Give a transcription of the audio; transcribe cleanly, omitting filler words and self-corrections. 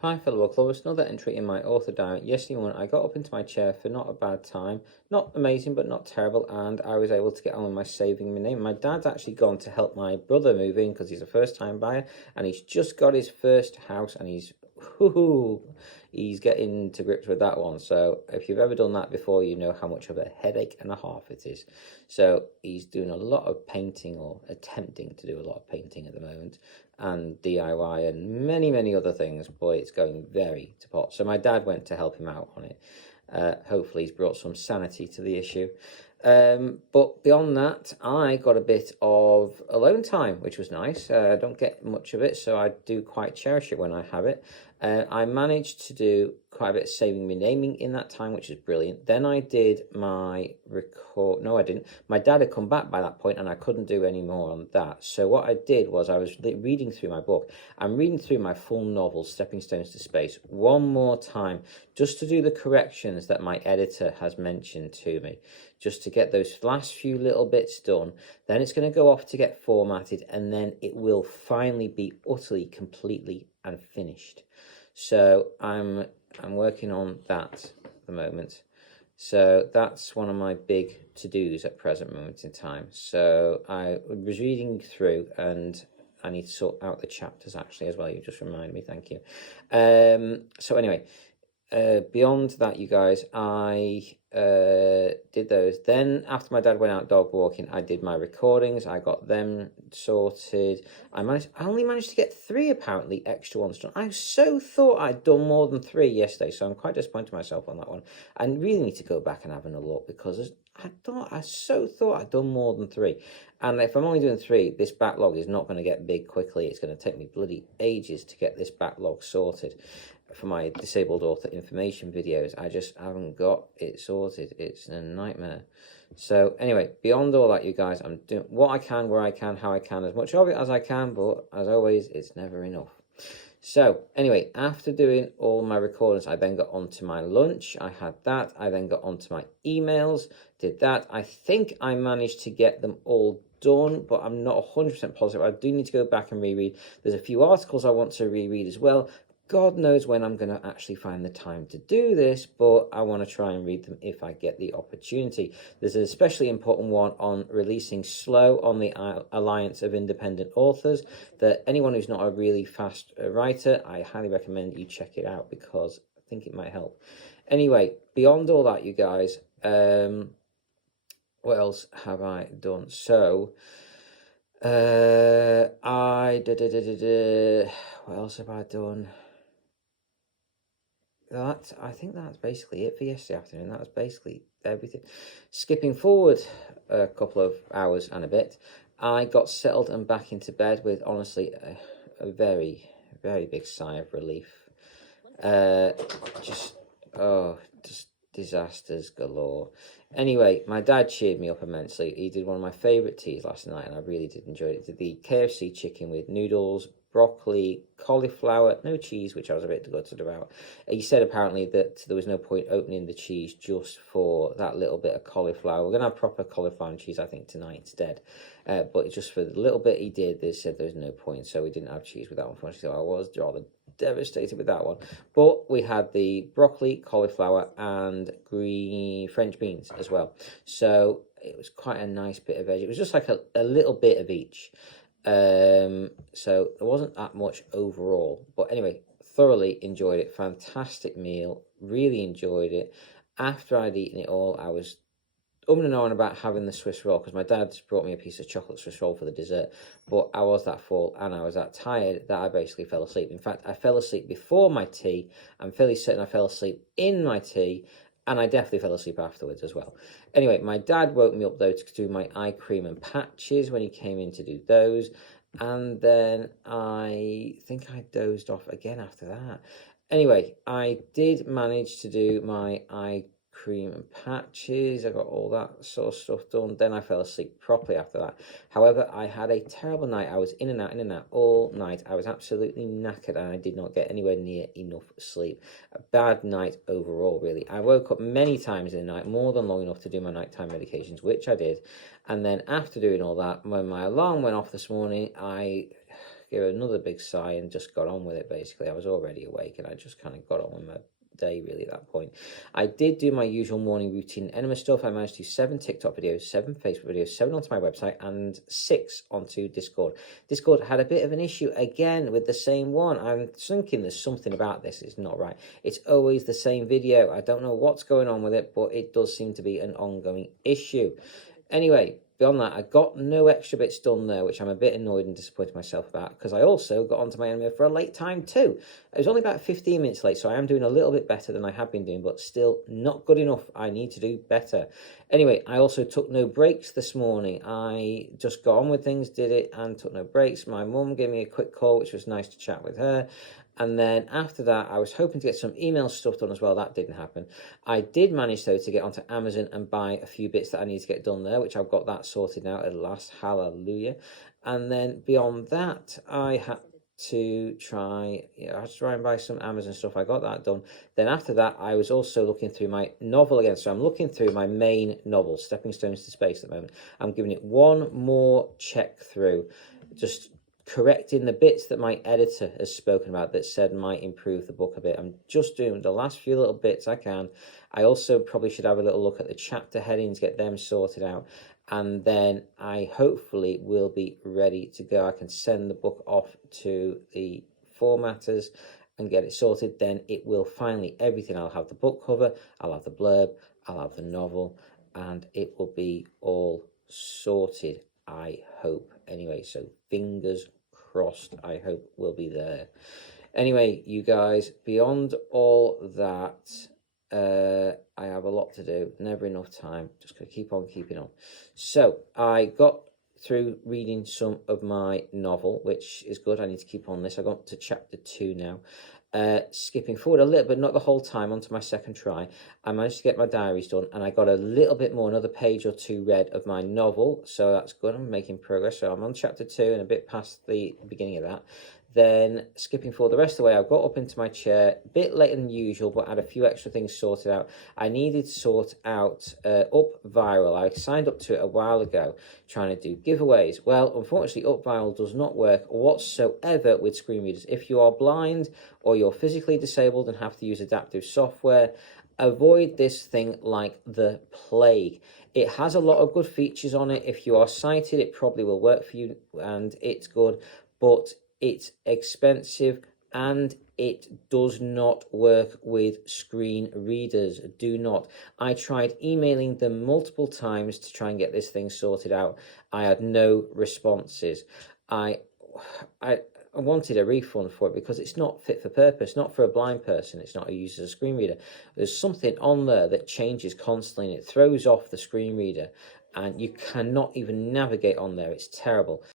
Hi fellow book lovers, another entry in my author diary. Yesterday morning I got up into my chair for not a bad time, not amazing but not terrible, and I was able to get on with my saving my name. My dad's actually gone to help my brother move in because he's a first time buyer and he's just got his first house and he's getting to grips with that one. So if you've ever done that before, you know how much of a headache and a half it is. So he's doing a lot of painting, or attempting to do a lot of painting at the moment, and DIY and many other things. Boy, it's going very to pot. So my dad went to help him out on it. Hopefully he's brought some sanity to the issue. But beyond that, I got a bit of alone time, which was nice. I don't get much of it, so I do quite cherish it when I have it. I managed to do quite a bit of saving me naming in that time, which is brilliant. Then I did my record. No, I didn't. My dad had come back by that point and I couldn't do any more on that. So what I did was I was reading through my book. I'm reading through my full novel, Stepping Stones to Space, one more time, just to do the corrections that my editor has mentioned to me, just to get those last few little bits done. Then it's going to go off to get formatted, and then it will finally be utterly, completely and finished. So I'm working on that at the moment. So that's one of my big to-dos at present moment in time. So I was reading through, and I need to sort out the chapters actually as well. You just reminded me, thank you. So anyway, beyond that, you guys, I did those. Then after my dad went out dog walking, I did my recordings. I got them sorted. I only managed to get 3 apparently extra ones done. I so thought I'd done more than 3 yesterday, so I'm quite disappointed myself on that one. I really need to go back and have a look, because I so thought I'd done more than 3. And if I'm only doing 3, this backlog is not going to get big quickly. It's going to take me bloody ages to get this backlog sorted. For my disabled author information videos, I just haven't got it sorted. It's a nightmare. So anyway, beyond all that, you guys, I'm doing what I can, where I can, how I can, as much of it as I can, but as always, it's never enough. So anyway, after doing all my recordings, I then got onto my lunch. I had that. I then got onto my emails, did that. I think I managed to get them all done, but I'm not 100% positive. I do need to go back and reread. There's a few articles I want to reread as well. God knows when I'm going to actually find the time to do this, but I want to try and read them if I get the opportunity. There's an especially important one on releasing slow on the Alliance of Independent Authors, that anyone who's not a really fast writer, I highly recommend you check it out, because I think it might help. Anyway, beyond all that, you guys, what else have I done? So, what else have I done? I think that's basically it for yesterday afternoon. That was basically everything. Skipping forward a couple of hours and a bit, I got settled and back into bed with, honestly, a very big sigh of relief. Just disasters galore. Anyway, my dad cheered me up immensely. He did one of my favourite teas last night, and I really did enjoy it. He did the KFC chicken with noodles, broccoli, cauliflower, no cheese, which I was a bit gutted about. He said apparently that there was no point opening the cheese just for that little bit of cauliflower. We're going to have proper cauliflower and cheese, I think, tonight instead. But just for the little bit he did, they said there's no point, so we didn't have cheese with that one. Unfortunately, so I was rather devastated with that one. But we had the broccoli, cauliflower, and green French beans as well. So it was quite a nice bit of veg. It was just like a little bit of each. So there wasn't that much overall, but anyway, thoroughly enjoyed it. Fantastic meal, really enjoyed it. After I'd eaten it all, I was and on about having the Swiss roll, because my dad's brought me a piece of chocolate Swiss roll for the dessert, but I was that full and I was that tired that I basically fell asleep. In fact, I fell asleep before my tea. I'm fairly certain I fell asleep in my tea, and I definitely fell asleep afterwards as well. Anyway, my dad woke me up though to do my eye cream and patches when he came in to do those, and then I think I dozed off again after that. Anyway, I did manage to do my eye cream and patches. I got all that sort of stuff done. Then I fell asleep properly after that. However, I had a terrible night. I was in and out all night. I was absolutely knackered and I did not get anywhere near enough sleep. A bad night overall, really. I woke up many times in the night, more than long enough to do my nighttime medications, which I did. And then after doing all that, when my alarm went off this morning, I gave another big sigh and just got on with it, basically. I was already awake and I just kind of got on with my day, really, at that point. I did do my usual morning routine enema stuff. I managed to do 7 TikTok videos, 7 Facebook videos, 7 onto my website, and 6 onto Discord. Discord had a bit of an issue again with the same one. I'm thinking there's something about this. It's not right. It's always the same video. I don't know what's going on with it, but it does seem to be an ongoing issue. Anyway, beyond that, I got no extra bits done there, which I'm a bit annoyed and disappointed myself about, because I also got onto my enema for a late time too. It was only about 15 minutes late, so I am doing a little bit better than I have been doing, but still not good enough. I need to do better. Anyway, I also took no breaks this morning. I just got on with things, did it, and took no breaks. My mum gave me a quick call, which was nice to chat with her. And then after that, I was hoping to get some email stuff done as well. That didn't happen. I did manage, though, to get onto Amazon and buy a few bits that I need to get done there, which I've got that sorted now at last. Hallelujah. And then beyond that, I had to try and buy some Amazon stuff. I got that done. Then after that, I was also looking through my novel again. So I'm looking through my main novel, Stepping Stones to Space, at the moment. I'm giving it one more check through, just correcting the bits that my editor has spoken about that said might improve the book a bit. I'm just doing the last few little bits I can. I also probably should have a little look at the chapter headings, get them sorted out, and then I hopefully will be ready to go. I can send the book off to the formatters and get it sorted. Then it will finally, everything, I'll have the book cover, I'll have the blurb, I'll have the novel, and it will be all sorted, I hope. Anyway, so fingers crossed, I hope we'll be there. Anyway, you guys, beyond all that, I have a lot to do, never enough time, just gonna keep on keeping on. So I got through reading some of my novel, which is good. I need to keep on this. I got to chapter 2 now. Skipping forward a little bit, not the whole time, onto my second try, I managed to get my diaries done, and I got a little bit more, another page or 2 read of my novel, so that's good. I'm making progress. So I'm on chapter 2 and a bit past the beginning of that. Then skipping forward the rest of the way, I got up into my chair a bit later than usual, but had a few extra things sorted out. I needed to sort out Up Viral. I signed up to it a while ago, trying to do giveaways. Well, unfortunately, Up Viral does not work whatsoever with screen readers. If you are blind or you're physically disabled and have to use adaptive software, avoid this thing like the plague. It has a lot of good features on it. If you are sighted, it probably will work for you, and it's good, but it's expensive and it does not work with screen readers. Do not. I tried emailing them multiple times to try and get this thing sorted out. I had no responses. I wanted a refund for it because it's not fit for purpose, not for a blind person. It's not used as a screen reader. There's something on there that changes constantly and it throws off the screen reader, and you cannot even navigate on there. It's terrible.